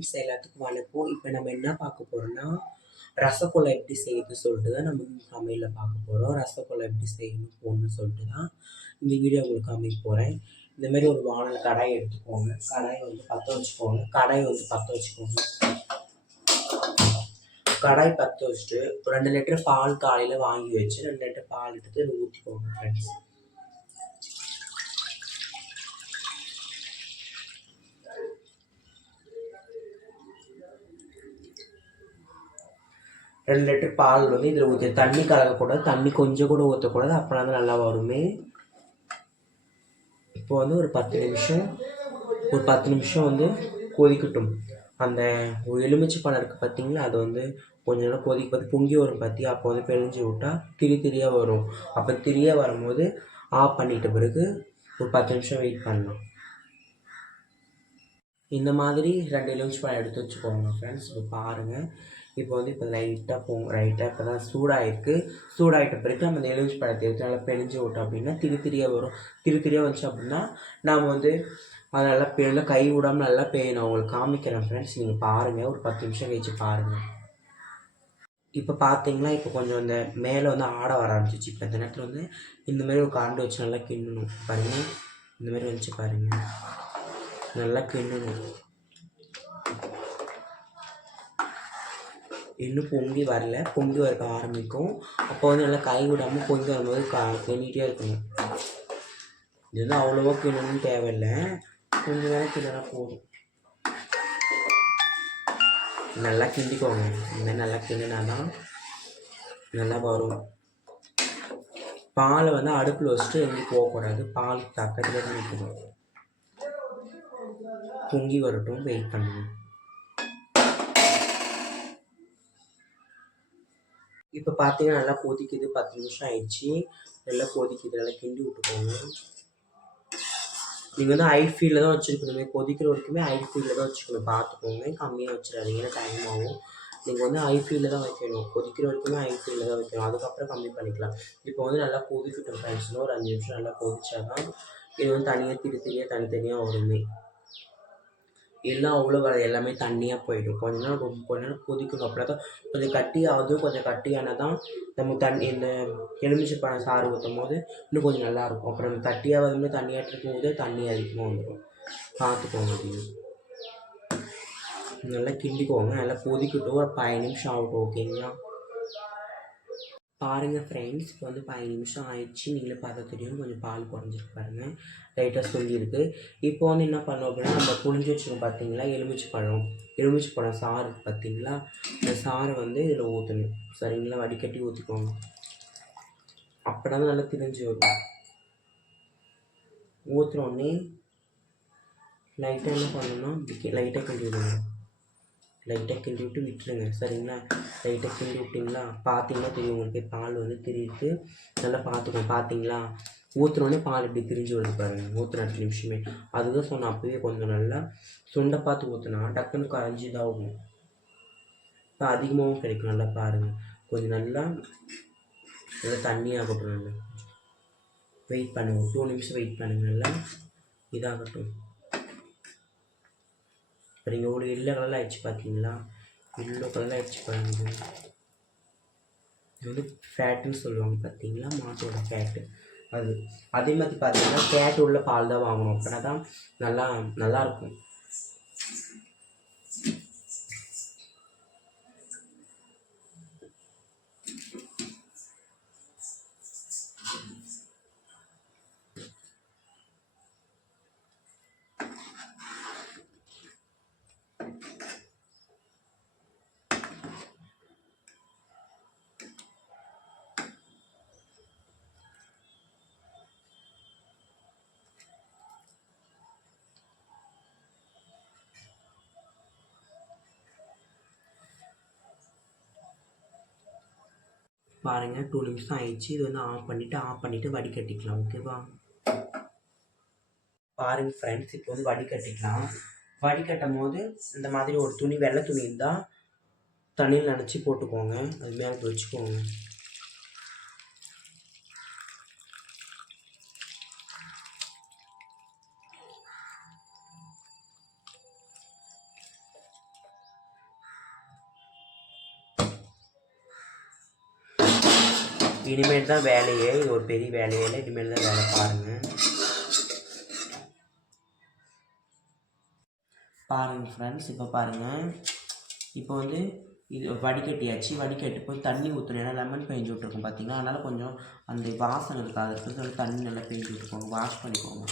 Friends எல்லாத்துக்கும் வணக்கம் இப்போ நம்ம என்ன பார்க்க போகிறோம்னா ரசகுல்லா எப்படி செய்யுது சொல்லிட்டு தான் நம்ம சமையலில் பார்க்க போகிறோம் ரசகுல்லா எப்படி செய்யணும் போகணும்னு சொல்லிட்டு தான் இந்த வீடியோ உங்களுக்கு அமைக்க போகிறேன் இந்த மாதிரி ஒரு வானல் கடாய் எடுத்துக்கோங்க. கடாயை வந்து பற்ற வச்சுக்கோங்க. கடாயை வந்து பற்ற வச்சுக்கோங்க. கடாய் பற்ற வச்சுட்டு ரெண்டு லிட்டர் பால் காலையில் வாங்கி வச்சு ரெண்டு லிட்டர் பால் எடுத்து ஊற்றிக்கோங்க ஃப்ரெண்ட்ஸ் ரெண்டு லிட்டர் பால் வந்து இதில் ஊற்றி தண்ணி கலக்கக்கூடாது தண்ணி கொஞ்சம் கூட ஊற்றக்கூடாது அப்படின்னா தான் நல்லா வருமே. இப்போ வந்து ஒரு பத்து நிமிஷம் ஒரு பத்து நிமிஷம் வந்து கொதிக்கட்டும். அந்த ஒரு எலுமிச்சை பழம் இருக்குது பார்த்தீங்களா அது வந்து கொஞ்ச நேரம் கொதிக்க பார்த்து பொங்கி வரும் பார்த்தி அப்போ வந்து பிழிஞ்சு விட்டால் திரி திரியாக வரும். அப்போ திரியாக வரும்போது ஆஃப் பண்ணிட்ட பிறகு ஒரு பத்து நிமிஷம் வெயிட் பண்ணலாம். இந்த மாதிரி ரெண்டு எலுமிச்சை பழம் எடுத்து வச்சுக்கோங்க ஃப்ரெண்ட்ஸ் இப்போ பாருங்கள் இப்போ வந்து இப்போ லைட்டாக போகும் ரைட்டாக இப்போ தான் சூடாகிருக்கு சூடாகிட்ட பிறகு நம்ம இந்த எலுமிச்சை பழத்தை எடுத்து நல்லா பிழிஞ்சு விட்டோம் அப்படின்னா திரு திரியாக வரும். திரு திரியாக வந்துச்சு அப்படின்னா நாம் வந்து அதை நல்லா பிழிந்து கை விடாமல் நல்லா பெய்யணும் உங்களுக்கு காமிக்கிறேன் ஃப்ரெண்ட்ஸ் நீங்கள் பாருங்கள் ஒரு பத்து நிமிஷம் கழிச்சு பாருங்கள் இப்போ பார்த்தீங்களா இப்போ கொஞ்சம் இந்த மேலே வந்து ஆட வர ஆரம்பிச்சிச்சு. இப்போ இந்த நேரத்தில் வந்து இந்த மாதிரி ஒரு கரண்டு வச்சு நல்லா கிண்ணணும். பாருங்கள் இந்த மாதிரி வந்துச்சு பாருங்கள் நல்லா கிண்ணணும். இன்னும் பொங்கி வரல. பொங்கி வர ஆரம்பிக்கும். அப்போ வந்து நல்லா கை விடாமல் பொங்கி வரும்போது கா கிண்டிகிட்டே இருக்கணும். இது வந்து அவ்வளோவா கிணணும் தேவையில்லை. கொஞ்சம் நேரம் கிண்டினா போதும். நல்லா கிண்டிக்கோங்க. இந்த நல்லா கிண்டினா தான் நல்லா வரும். பாலை வந்து அடுப்பில் வச்சுட்டு எங்கேயும் போகக்கூடாது. பால் பக்கத்தில் தான் நிற்கணும் பொங்கி வரட்டும் வெயிட் பண்ணணும் இப்போ பார்த்தீங்கன்னா நல்லா கொதிக்குது. பத்து நிமிஷம் ஆயிடுச்சு. நல்லா கொதிக்குது. நல்லா கிண்டி விட்டுக்கோங்க. நீங்கள் வந்து ஹை ஃபீல்டில் தான் வச்சுருக்கணுமே. கொதிக்கிற வரைக்குமே ஹை ஃபீல்டில் தான் வச்சுக்கணும். பார்த்துக்கோங்க கம்மியாக வச்சிடாதீங்க. ஏன்னா டைம் ஆகும். நீங்கள் வந்து ஹை ஃபீல்டில் தான் வைக்கணும். கொதிக்கிற வரைக்குமே ஹை ஃபீல்டில் தான் வைக்கணும். அதுக்கப்புறம் கம்மி பண்ணிக்கலாம். இப்போ வந்து நல்லா கொதிக்கட்டும் ஃப்ரெண்ட்ஸ்னால் ஒரு அஞ்சு நிமிஷம் நல்லா கொதிச்சா தான் இது வந்து தனியாக திரி திரியாக தனித்தனியாக வருமே. எல்லாம் அவ்வளோ வர எல்லாமே தண்ணியாக போயிடும். கொஞ்ச நேரம் ரொம்ப கொஞ்ச நேரம் கொதிக்கணும். அப்படின்னா தான் கொஞ்சம் கட்டி அதுவும் கொஞ்சம் கட்டியானால் தான் நம்ம தண்ணி இந்த எலுமிச்சை பழம் சாறு ஊற்றும் போது இன்னும் கொஞ்சம் நல்லாயிருக்கும் அப்புறம் நம்ம கட்டியாக வந்து தண்ணியாக இருக்கும் போது தண்ணி அதிகமாக வந்துடும் பார்த்துக்கோங்க அப்படின்னு நல்லா கிண்டிக்கோங்க. நல்லா கொதிக்கட்டும். ஒரு பதினஞ்சு நிமிஷம் ஆகட்டும். ஓகேங்களா? பாருங்கள் ஃப்ரெண்ட்ஸ் இப்போ வந்து பதினஞ்சு நிமிஷம் ஆயிடுச்சு. நீங்களே பார்த்தா தெரியும். கொஞ்சம் பால் குறைஞ்சிருக்கு பாருங்கள் லைட்டாக சொல்லியிருக்கு இப்போ வந்து என்ன பண்ணோம் அப்படின்னா நம்ம புளிஞ்சு வச்சுருக்கோம் பார்த்தீங்களா எலுமிச்சை பழம். எலுமிச்சு பழம் சாறு பார்த்தீங்களா இந்த சாறை வந்து இதில் ஊற்றணும் சரிங்களா? வடிகட்டி ஊற்றிக்கோங்க அப்படின்னா தான் நல்லா திரிஞ்சு வரும். ஊற்றுறோடனே லைட்டாக என்ன பண்ணணும்னா லைட்டாக கிண்டி விடுங்க லைட்டாக கிண்டி விட்டு விட்டுருங்க சரிங்களா? லைட்டாக கிண்டி விட்டிங்களா? பார்த்தீங்கன்னா தெரியும் உங்களுக்கு பால் வந்து திரிட்டு நல்லா பார்த்துக்கோங்க பார்த்தீங்களா? ஊற்றுனோடனே பால் இப்படி திரிஞ்சு வருது பாருங்கள் ஊற்றுன அஞ்சு நிமிஷமே. அதுதான் சொன்னேன் அப்போவே கொஞ்சம் நல்லா சுண்டை பார்த்து ஊற்றுனா டக்குன்னு கரைஞ்சி இதாகும். இப்போ அதிகமாகவும் கிடைக்கும் நல்லா பாருங்கள் கொஞ்சம் நல்லா நல்லா தண்ணியாகட்டும் நல்லா. வெயிட் பண்ணுங்க டூ நிமிஷம் வெயிட் பண்ணுங்க நல்லா இதாகட்டும். இப்போ நீங்கள் ஒரு எல்லோ கலரில் ஆயிடுச்சு பார்த்தீங்களா எல்லோ கலரில் ஆயிடுச்சு பாருங்க. இது வந்து ஃபேட்டுன்னு சொல்லுவாங்க பார்த்தீங்களா மாட்டோட ஃபேட்டு அது அதே மாதிரி பார்த்தீங்கன்னா ஃபேட் உள்ள பால் தான் வாங்கணும். அப்படின்னா தான் நல்லா நல்லாயிருக்கும் பாருங்கள் டூ நிமிஷம் ஆயிடுச்சு. இது வந்து ஆஃப் பண்ணிவிட்டு ஆஃப் பண்ணிவிட்டு வடிகட்டிக்கலாம் ஓகேவா பாருங்கள் ஃப்ரெண்ட்ஸ் இப்போ வந்து வடிகட்டிக்கலாம் வடிகட்டும் போது இந்த மாதிரி ஒரு துணி வெள்ளை துணி இருந்தால் தண்ணியில் நனைச்சி போட்டுக்கோங்க. அது மேலே வச்சுக்கோங்க. இனிமேல் தான் வேலையே ஒரு பெரிய வேலையே இல்லை. இனிமேல் தான் வேலை பாருங்கள் பாருங்கள் ஃப்ரெண்ட்ஸ் இப்போ பாருங்கள் இப்போ வந்து இது வடிகட்டியாச்சு. வடிகட்டி போய் தண்ணி ஊற்றணும் ஏன்னா லெமன் பெஞ்சு விட்ருக்கோம் பார்த்தீங்கன்னா அதனால் கொஞ்சம் அந்த வாசனை இருக்காது இருக்கிறது தண்ணி நல்லா பெஞ்சு விட்டுருக்கோங்க வாஷ் பண்ணிக்கோங்க.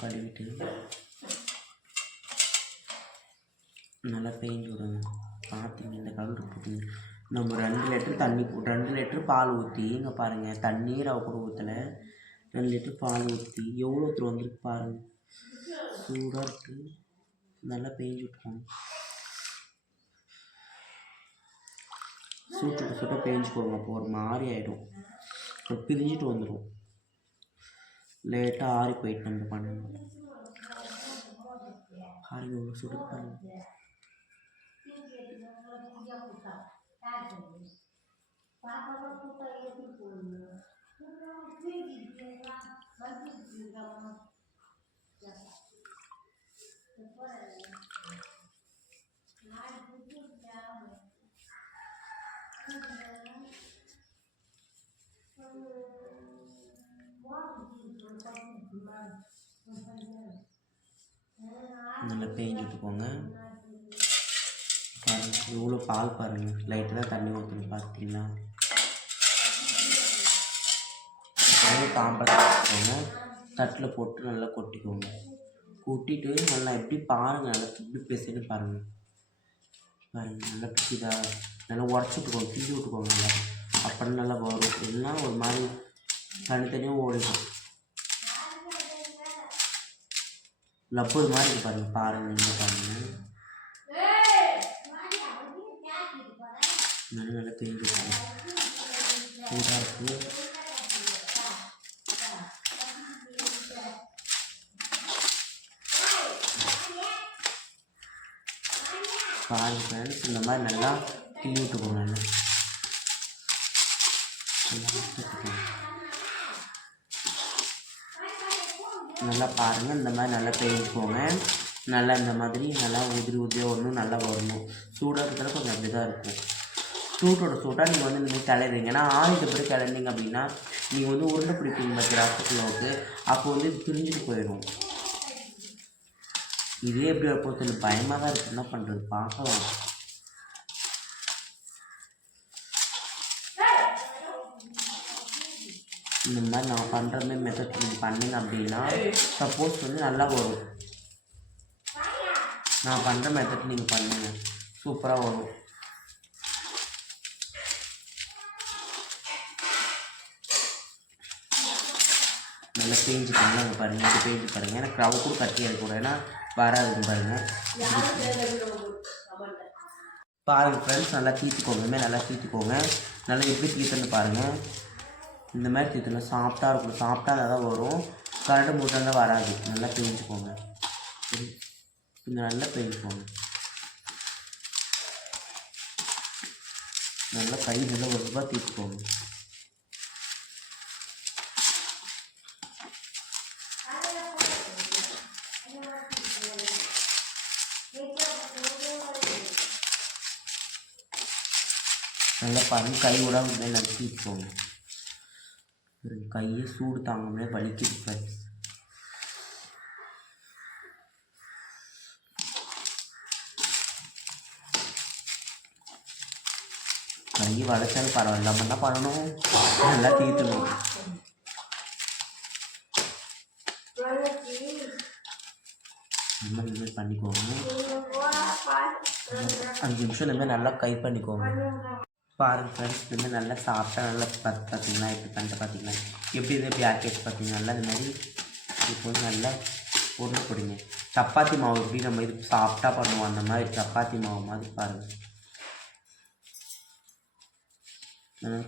கழுவிட்டு நல்லா பேஞ்சு விடுங்க பார்த்தீங்க இந்த கலர் போட்டுங்க நம்ம ரெண்டு லிட்டர் தண்ணி ரெண்டு லிட்டர் பால் ஊற்றி இங்கே பாருங்கள் தண்ணீர் அவ கூட ஊற்றலை ரெண்டு லிட்டர் பால் ஊற்றி எவ்வளோ தூரம் வந்துருக்கு பாருங்கள் சூடாக இருக்குது நல்லா பேஞ்சு விட்டுருவாங்க சுட்டு சுட்ட பேஞ்சுக்கோங்க அப்போ ஒரு மாதிரி ஆகிடும் அப்புறம் பிரிஞ்சிட்டு வந்துடும் லேட்டாக ஆறி போயிட்டு நம்ம பண்ணணும். tiga putar Tadeus Papa putar ia timbul Kurang tinggi dia Bagi juga Jasa Kepada Mari butuh jauh Nalapay dito ko. இவ்வளோ பால் பாருங்கள் லைட்டாக தான் தண்ணி ஊற்றணும் பார்த்தீங்கன்னா தாம்பரம் வச்சுக்கோங்க. தட்டில் போட்டு நல்லா கொட்டிக்கோங்க. கொட்டிட்டு நல்லா எப்படி பாருங்கள் நல்லா எப்படி பேசுன்னு பாருங்கள் பாருங்கள் நல்லா பிடிக்குதா நல்லா உடச்சி விட்டுக்கோங்க கிண்டி விட்டுக்கோங்க நல்லா. அப்புறம் நல்லா வரும். இல்லைன்னா ஒரு மாதிரி தனித்தனியாக ஓடிடும். லப்பது மாதிரி இருக்கு பாருங்கள் பாருங்கள் நீங்கள் பாருங்கள் நல்லா நல்லா தெரிஞ்சு சூடாக இருக்கு. பாருங்க ஃப்ரெண்ட்ஸ் இந்த மாதிரி நல்லா கிள்ளி விட்டுக்கோங்க நல்லா பாருங்கள் இந்த மாதிரி நல்லா தேய்ச்சிக்கோங்க நல்லா இந்த மாதிரி நல்லா உதிரி உதிரியாக வரணும் நல்லா வரணும். சூடாக இருக்கிற கொஞ்சம் அப்படி தான் இருக்கும். சூட்டோட சூட்டாக நீங்கள் வந்து இந்தமாதிரி கிளறிங்க ஏன்னா ஆயுத பிறகு கிளறிங்க அப்படின்னா நீங்கள் வந்து உருண்டை பிடிப்பீங்க பார்த்து ரசத்துலோக்கு அப்போ வந்து பிரிஞ்சுட்டு போயிடும். இதே எப்படி பொறுத்தவரை பயமாக தான் இருக்குது என்ன பண்ணுறது பார்க்கலாம். இந்த மாதிரி நான் பண்ணுற மாதிரி மெத்தட் நீங்கள் பண்ணீங்க அப்படின்னா சப்போஸ் வந்து நல்லா வரும். நான் பண்ணுற மெத்தட் நீங்கள் பண்ணுங்க. சூப்பராக வரும். நல்லா பேஞ்சு பாருங்க பாருங்கள் இது பேஞ்சு பாருங்கள் ஏன்னா க்ரௌ கூட கட்டி கூட ஏன்னா வராதுங்க பாருங்கள் பாருங்கள் ஃப்ரெண்ட்ஸ் நல்லா தீர்த்துக்கோங்க. இதுமாதிரி நல்லா தீர்த்துக்கோங்க. நல்லா எப்படி தீர்த்துன்னு பாருங்கள் இந்த மாதிரி தீத்தணும் சாஃப்டாக இருக்கும். சாஃப்டாக தான் வரும். கரண்ட் மூட்டாக வராது. நல்லா பேஞ்சுக்கோங்க. கொஞ்சம் நல்லா பேஞ்சுக்கோங்க. நல்லா கை நல்லா ஒரு ரூபா தீத்துக்கோங்க நல்லா பாருங்க கை விடாம மேலே கையை சூடு தாங்க முடியாது வலிக்குது ஃப்ரெண்ட்ஸ் கை வளைச்சாலும் பரவாயில்ல. நம்ம என்ன பண்ணணும்? நல்லா தீர்த்தணும் இந்த பண்ணிக்கோங்க. அஞ்சு நிமிஷம் இந்த மாதிரி நல்லா கை பண்ணிக்கோங்க. பாருங்கள் ஃப்ரெண்ட்ஸ் இது மாதிரி நல்லா சாப்பிட்டா நல்லா பார்த்து பார்த்தீங்கன்னா இப்படி பண்ணிட்டு பார்த்தீங்களா எப்படி இது? பேக்கேஜ் பார்த்தீங்கன்னா நல்லா இந்த மாதிரி இப்போ வந்து நல்லா உருண்டை பிடிங்க. சப்பாத்தி மாவு எப்படி நம்ம இது சாப்பிட்டா பண்ணுவோம்? அந்த மாதிரி சப்பாத்தி மாவு மாதிரி பாருங்கள்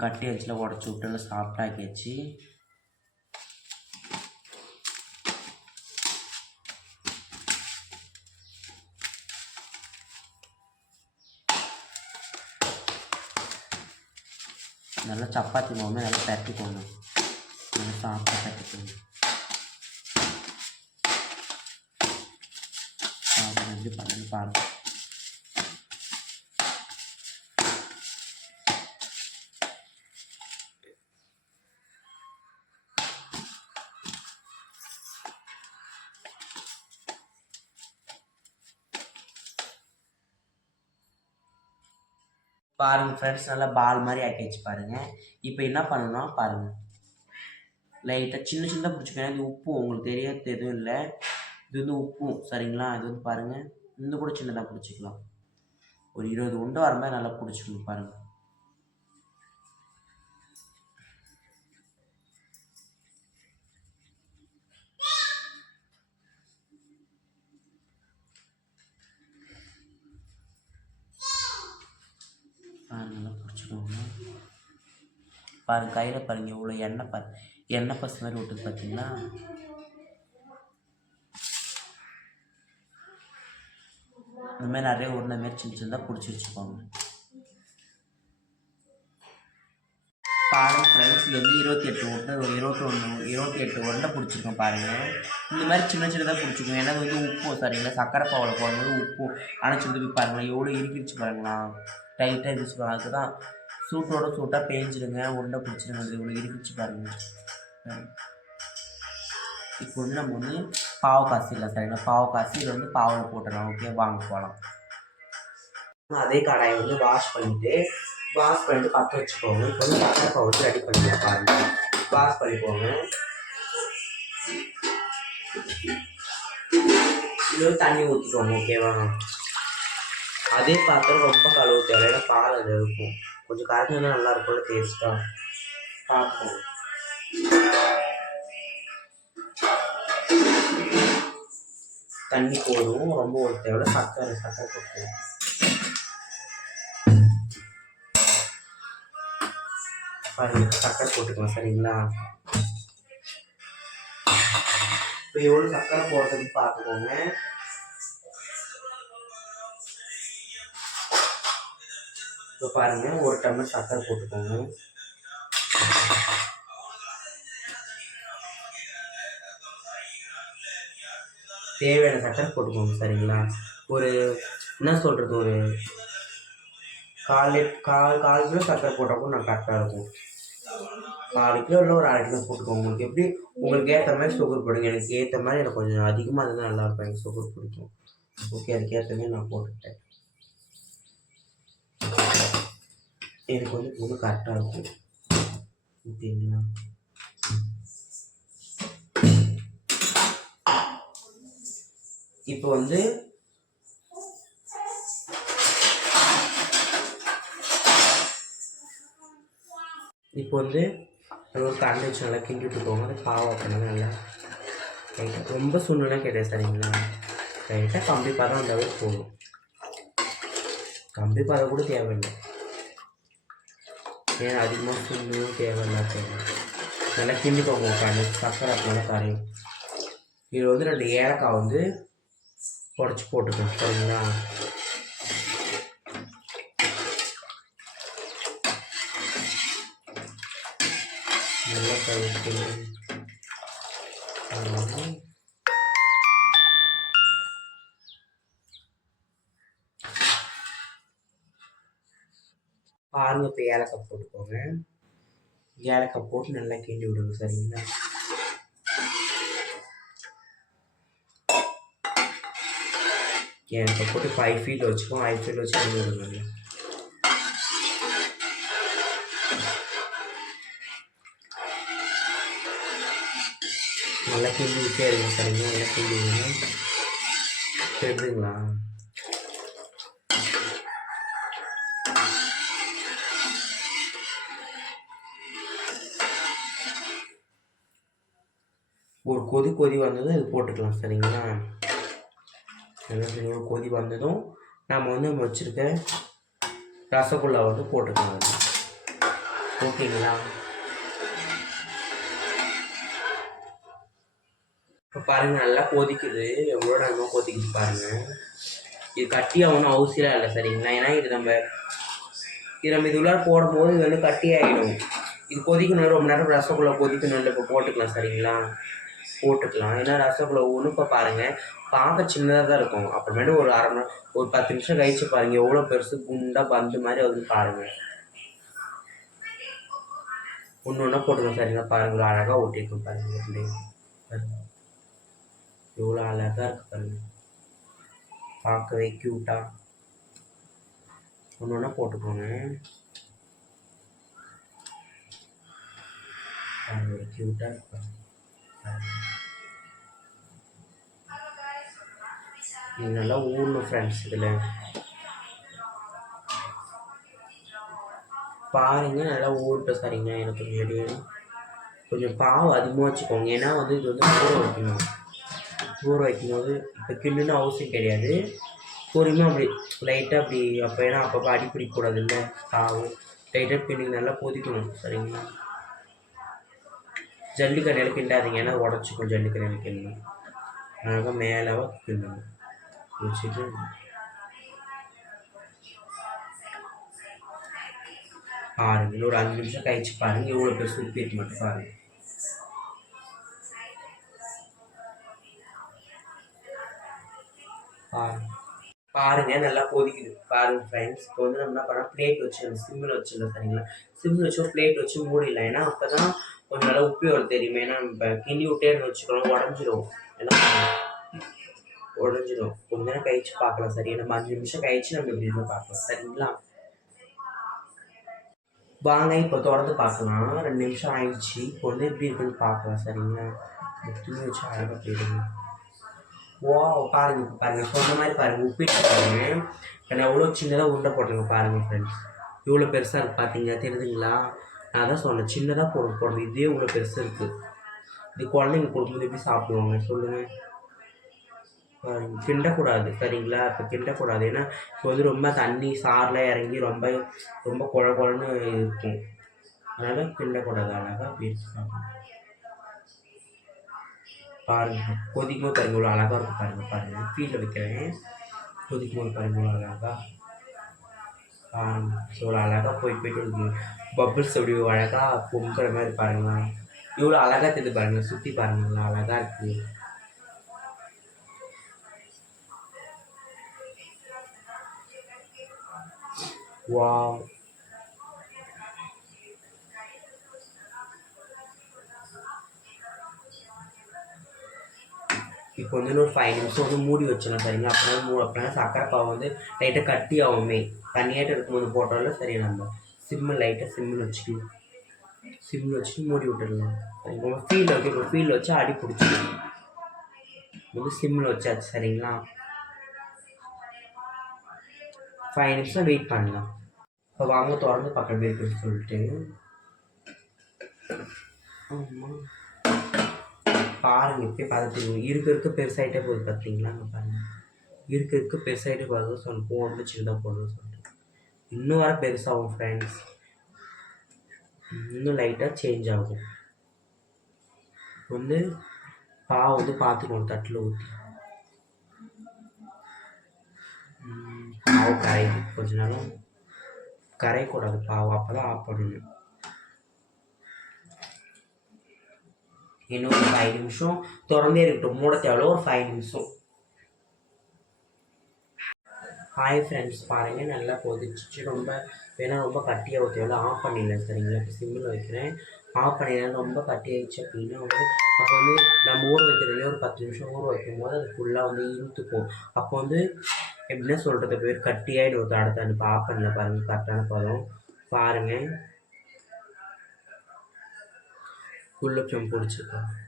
கட்டி வச்சுல உடச்சி விட்டு நல்லா சாஃப்டாக்கியாச்சு நல்லா சப்பாத்தி மாவுமே நல்லா தட்டிக்கோங்க நல்லா சாப்பிட்டு தட்டிக்கோங்க சாப்பிடுங்க எப்படி பாருங்கள் பாருங்கள் ஃப்ரெண்ட்ஸ் நல்லா பால் மாதிரி ஆக்கி வச்சு பாருங்கள் இப்போ என்ன பண்ணணும்னா பாருங்கள் லைட்டாக சின்ன சின்னதாக பிடிச்சிக்கணும் இது உப்பு உங்களுக்கு தெரியாது எதுவும் இல்லை. இது வந்து உப்பும் சரிங்களா? இது வந்து பாருங்கள் இன்னும் கூட சின்னதாக பிடிச்சிக்கலாம். ஒரு இருபது உண்டை வர மாதிரி நல்லா பிடிச்சிக்கணும் பாருங்கள் பாருங்க கையில் பாருங்க இவ்வளோ எண்ணெய் பாரு. எண்ணெய் பசு மாதிரி விட்டுது பார்த்தீங்களா இந்த மாதிரி நிறைய உருண்டை மாரி சின்ன சின்னதாக பிடிச்சி வச்சுக்கோங்க. பாருங்கள் ஃப்ரெண்ட்ஸ் இது வந்து இருபத்தி எட்டு உருண்டை ஒரு இருபத்தி ஒன்று இருபத்தி எட்டு உருண்டை பிடிச்சிருக்கோம் பாருங்கள் இந்த மாதிரி சின்ன சின்னதாக பிடிச்சிக்கோங்க. ஏன்னா வந்து உப்பு சரிங்களா சக்கரை பாவில் போடும்போது உப்பு அணைச்சி போய் பாருங்களேன். எவ்வளோ இருக்கிச்சு பாருங்களா டைட்டாக இருந்துச்சு அதுக்கு தான் சூட்டோட சூட்டாக பேஞ்சிடுங்க உருண்டை பிடிச்சிடுங்க அது இவ்வளோ இருப்பிச்சு பாருங்கள் இப்போ வந்து நம்ம வந்து பாவு காசு இல்லை சரிங்களா? பாவ காசு இதை வந்து பாவில் போட்டுடலாம். ஓகே வாங்க போகலாம் அதே கடாயை வந்து வாஷ் பண்ணிவிட்டு வாஷ் பண்ணிட்டு பற்ற வச்சுக்கோங்க. இப்போ வந்து சக்கரை பவுடர் ரெடி பண்ணிக்கலாம் பாருங்க. வாஷ் பண்ணிக்கோங்க. இது வந்து தண்ணி ஊற்றிக்கோங்க ஓகேவா அதே பாத்திரம் ரொம்ப கழுவு தேவையான பால் அது இருக்கும். கொஞ்சம் கரைஞ்சினா நல்லா இருக்கும்ல டேஸ்ட்டாக பார்ப்போம். தண்ணி போடுவோம் ரொம்ப ஒரு தேவை சக்கரை சக்கரை போட்டு பாருங்க சக்கரை போட்டுக்கலாம் சரிங்களா? இப்போ எவ்வளோ சக்கரை போடுறதுன்னு பார்த்துக்கோங்க. இப்போ பாருங்க ஒரு டம்ளர் சக்கரை போட்டுக்கோங்க. தேவையான சக்கரை போட்டுக்கோங்க சரிங்களா? ஒரு என்ன சொல்கிறது ஒரு கால் கால் கால் கிலோ சக்கரை போட்டால் கூட நான் கரெக்டாக இருக்கும். கால் கிலோ இல்லை ஒரு அரை கிலோ போட்டுக்கோங்க. உங்களுக்கு எப்படி உங்களுக்கு ஏற்ற மாதிரி சுகர் போடுங்க. எனக்கு ஏற்ற மாதிரி எனக்கு கொஞ்சம் அதிகமாக இருந்தால் நல்லா இருக்கும். எனக்கு சுகர் பிடிக்கும். ஓகே அதுக்கேற்ற மாதிரி நான் போட்டுட்டேன் எனக்கு வந்து இன்னும் கரெக்டாக இருக்கும். ஓகேங்களா? இப்போ வந்து இப்போ வந்து நம்ம கரண்ட் வச்சு நல்லா கிண்டி விட்டுக்கோங்க அது பாவா பண்ணுங்க நல்லா ரைட்டாக ரொம்ப சுண்ணுலாம் கிடையாது சரிங்களா? ரைட்டாக கம்பி பதம் அந்த அளவுக்கு போகும். கம்பி பதம் கூட தேவையில்லை. ஏன் அதிகமாக சுண்ணும் தேவையில்ல தேவை நல்லா கிண்டிக்கோங்க உட்காந்து சக்கரை நல்லா கரையும் இது வந்து ரெண்டு ஏலக்காய் வந்து உடச்சி போட்டுக்கணும் சரிங்களா நல்லா கழிச்சு இப்போ ஏலக்காய் போட்டுக்கோங்க. ஏலக்காய் போட்டு நல்லா கிண்டி விடுங்க சரிங்களா? ஏலக்காய் போட்டு ஃபைவ் ஃபீட் வச்சுக்கோங்க ஃபைவ் ஃபீல் வச்சு கிண்டி விடுங்க நல்லா கிண்டி விட்டே இருங்க சரிங்களா? நல்லா கிண்டி விடுங்க. தெரியுதுங்களா கொதி கொதி வந்ததும் இது போட்டுக்கலாம் சரிங்களா? நல்லா கொதி வந்ததும் நாம் வந்து நம்ம வச்சுருக்க ரசகுல்லா வந்து போட்டுக்கலாம். ஓகேங்களா? இப்போ பாருங்கள் நல்லா கொதிக்குது. எவ்வளோ நேரமாக கொதிக்குது பாருங்கள் இது கட்டியாக ஒன்றும் அவசியம் இல்லை சரிங்களா? ஏன்னா இது நம்ம இது நம்ம இது உள்ளார போடும்போது இது வந்து கட்டியாகிடும் இது கொதிக்கணும் ரொம்ப நேரம் ரசகுல்லா கொதிக்கணும் இல்லை இப்போ போட்டுக்கலாம் சரிங்களா? போட்டுக்கலாம். ஏன்னா ரசகுல்லா ஒவ்வொன்றும் இப்போ பாருங்கள் பார்க்க சின்னதாக தான் இருக்கும். அப்புறமேட்டு ஒரு அரை மணி ஒரு பத்து நிமிஷம் கழிச்சு பாருங்கள் எவ்வளோ பெருசு குண்டாக பந்து மாதிரி வந்து பாருங்கள் ஒன்று ஒன்றா போட்டுக்கலாம் சரிங்களா? பாருங்கள் அழகாக ஓட்டிருக்கோம் பாருங்கள் எப்படி எவ்வளோ அழகாக இருக்குது பாருங்கள் பார்க்கவே க்யூட்டாக ஒன்று ஒன்றா போட்டுக்கோங்க. பாருங்க க்யூட்டாக இருக்கு நல்லா ஊறணும் ஃப்ரெண்ட்ஸ் இதில்? பாருங்க நல்லா ஊறட்டும் சரிங்க. எனக்கு கொஞ்சம் கொஞ்சம் பாவு அதிகமாக வச்சுக்கோங்க. ஏன்னா வந்து இது வந்து ஊற வைக்கணும். ஊற வைக்கும்போது இப்போ கிண்டுன்னு அவசியம் கிடையாது. பொறுமையாக அப்படி லைட்டாக அப்படி அப்போ ஏன்னா அப்பப்போ அடி பிடிக்கக்கூடாது இல்லை பாவு லைட்டாக பின்னுக்கு நல்லா கொதிக்கணும். சரிங்களா? ஜல்லிக்கண்ணையில் கிண்டாதீங்க. ஏன்னா உடச்சிக்கும் ஜல்லிக்கண்ணையில் கிண்டணும் அழகாக மேலே கிண்டணும் வச்சுட்டு பாருங்க. ஒரு அஞ்சு நிமிஷம் கழிச்சு பாருங்க. எவ்வளோ பேர் சுற்றிட்டு மட்டும் பாருங்க. பாருங்க. பாருங்க. நல்லா கொதிக்குது. பாருங்க ஃப்ரெண்ட்ஸ் இப்போ வந்து நம்ம என்ன பண்ணோம் பிளேட் வச்சு சிம்மில் வச்சிடலாம் சரிங்களா? சிம்மில் வச்சு பிளேட் வச்சு மூடிடலாம். ஏன்னா அப்போ தான் கொஞ்சம் நல்லா உப்பி வரும் தெரியுமா? ஏன்னா நம்ம கிண்டி விட்டே வச்சுக்கலாம் உடஞ்சிரும். ஏன்னா உடஞ்சிரும் கொஞ்ச நேரம் கழிச்சு பார்க்கலாம் சரி. நம்ம அஞ்சு நிமிஷம் கழிச்சு நம்ம இப்படி இருந்து பார்க்கலாம். சரிங்களா? வாங்க இப்போ திறந்து பார்க்கலாம். ரெண்டு நிமிஷம் ஆயிடுச்சு. இப்போ வந்து எப்படி இருக்குன்னு பார்க்கலாம் சரிங்களா? துணி வச்சு அழகாக போயிடுங்க ஓ பாருங்க பாருங்க. சொன்ன மாதிரி பாருங்க. உப்பிட்டு பாருங்க. நான் எவ்வளோ சின்னதாக உருண்டை போட்டுருங்க பாருங்க ஃப்ரெண்ட்ஸ் இவ்வளோ பெருசாக இருக்கு பார்த்தீங்க தெரியுதுங்களா? நான் தான் சொன்னேன் சின்னதாக போட போடுறது இதே இவ்வளோ பெருசாக இருக்குது இது குழந்தைங்க கொடுக்கும்போது எப்படி சாப்பிடுவாங்க? சொல்லுங்கள் கிண்டக்கூடாது சரிங்களா? இப்போ கிண்டக்கூடாது. ஏன்னா இப்போ வந்து ரொம்ப தண்ணி சாரில் இறங்கி ரொம்ப ரொம்ப குழ குழன்னு இருக்கும். அதனால் கிண்டக்கூடாது அழகாக அப்படி பாருங்க கொதிக்கும் போது பாருங்க இவ்வளோ அழகாக இருக்கும் பாருங்க பாருங்க. ஃபீலில் வைக்கிறேன். கொதிக்கும் போது பாருங்க இவ்வளோ அழகாக பாருங்க இவ்வளோ அழகாக போய் போயிட்டு இருக்கு. பபிள்ஸ் அப்படி அழகாக பொங்குற மாதிரி பாருங்க இவ்வளோ அழகாக தெரிஞ்சு பாருங்க சுற்றி பாருங்களா அழகாக இருக்குது வாவ் இப்போ வந்து இன்னும் ஒரு ஃபைவ் நிமிஷம் வந்து மூடி வச்சிடலாம் சரிங்களா? அப்புறம் மூ அப்படின்னா சக்கரை பாவை வந்து லைட்டாக கட்டி ஆகுமே. தண்ணியாட்டம் இருக்கும்போது போட்டாலும் சரி நம்ம சிம்மு லைட்டாக சிம்மில் வச்சுக்கணும். சிம்மில் வச்சுட்டு மூடி விட்டுடலாம். இப்போ ஃபீல் வைக்க இப்போ ஃபீல் வச்சு அடி பிடிச்சிடும் வந்து சிம்மில் வச்சாச்சு சரிங்களா? ஃபைவ் நிமிஷம் வெயிட் பண்ணலாம். வாங்க திறந்து பக்கத்து இருக்குன்னு சொல்லிட்டு. ஆமாம் பாருங்க இப்பயே பார்த்துட்டு இருக்க இருக்க பெருசாகிட்டே போகுது பார்த்தீங்களா? அங்கே பாருங்க. இருக்க இருக்க பெருசாகிட்டே போகுது சொன்ன போடணும் சின்னதாக போடணும்னு சொல்லிட்டு. இன்னும் வர பெருசாகும் ஃப்ரெண்ட்ஸ் இன்னும் லைட்டாக சேஞ்ச் ஆகும். வந்து பாவு வந்து பார்த்துக்கணும் தட்டில் ஊற்றி பாவு கொஞ்ச நேரம் கரையக்கூடாது பாவம். அப்போ தான் ஆஃப் பண்ணணும் இன்னும் ஒரு ஃபைவ் நிமிஷம். திறந்தே இருக்கட்டும். மூட தேவையில்ல ஒரு ஃபைவ் நிமிஷம். ஹாய் ஃப்ரெண்ட்ஸ் பாருங்கள் நல்லா கொதிச்சிச்சு. ரொம்ப வேணா ரொம்ப கட்டியாக தேவையில்ல ஆஃப் பண்ணிடலாம் சரிங்களா? இப்போ சிம்மில் வைக்கிறேன். ஆஃப் பண்ணிடலாம் ரொம்ப கட்டியாகிடுச்சு அப்படின்னா வந்து அப்போ வந்து நம்ம ஊற வைக்கிறதுலேயே ஒரு பத்து நிமிஷம் ஊற வைக்கும் போது அது ஃபுல்லாக வந்து இழுத்துக்கும். அப்போ வந்து எப்படின்னா சொல்கிறது பேர் கட்டியாகிடும் ஒரு தடத்தை இப்போ ஆஃப் பாருங்கள் கரெக்டான பதம். பாருங்கள் குலோப்ஜாம் பிடிச்சிருக்கா. பிடிச்சிருக்கோம்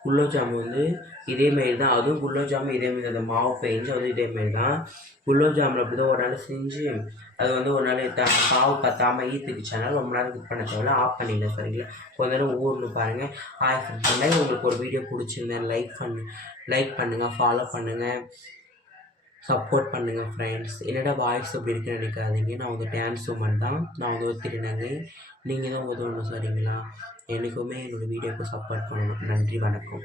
குலோப் வந்து இதேமாரி தான் அதுவும் குலோப் இதேமாரி அந்த மாவு பெஞ்சு அதுவும் இதேமாரி தான். குலோப்ஜாமில் அப்படி தான் ஒரு நாள் செஞ்சு அது வந்து ஒரு நாள் த பாவு பத்தாமல் ஈத்துக்குச்சானால ரொம்ப நேரம் இது பண்ண தேவையில்ல ஆஃப் பண்ணிடலாம் சரிங்களா? கொஞ்ச நேரம் ஊர்னு பாருங்கள் ஆஃப் பண்ணால் உங்களுக்கு ஒரு வீடியோ பிடிச்சிருந்தேன் லைக் பண்ணு லைக் பண்ணுங்கள் ஃபாலோ பண்ணுங்கள் சப்போர்ட் பண்ணுங்கள் ஃப்ரெண்ட்ஸ் என்னடா வாய்ஸ் அப்படி இருக்குன்னு நினைக்காதீங்க. நான் வந்து டான்ஸ் உமன் தான். நான் வந்து ஒரு திருநங்கை நீங்கள் தான் உதவணும் சரிங்களா? என்றைக்குமே என்னோடய வீடியோக்கு சப்போர்ட் பண்ணணும். நன்றி வணக்கம்.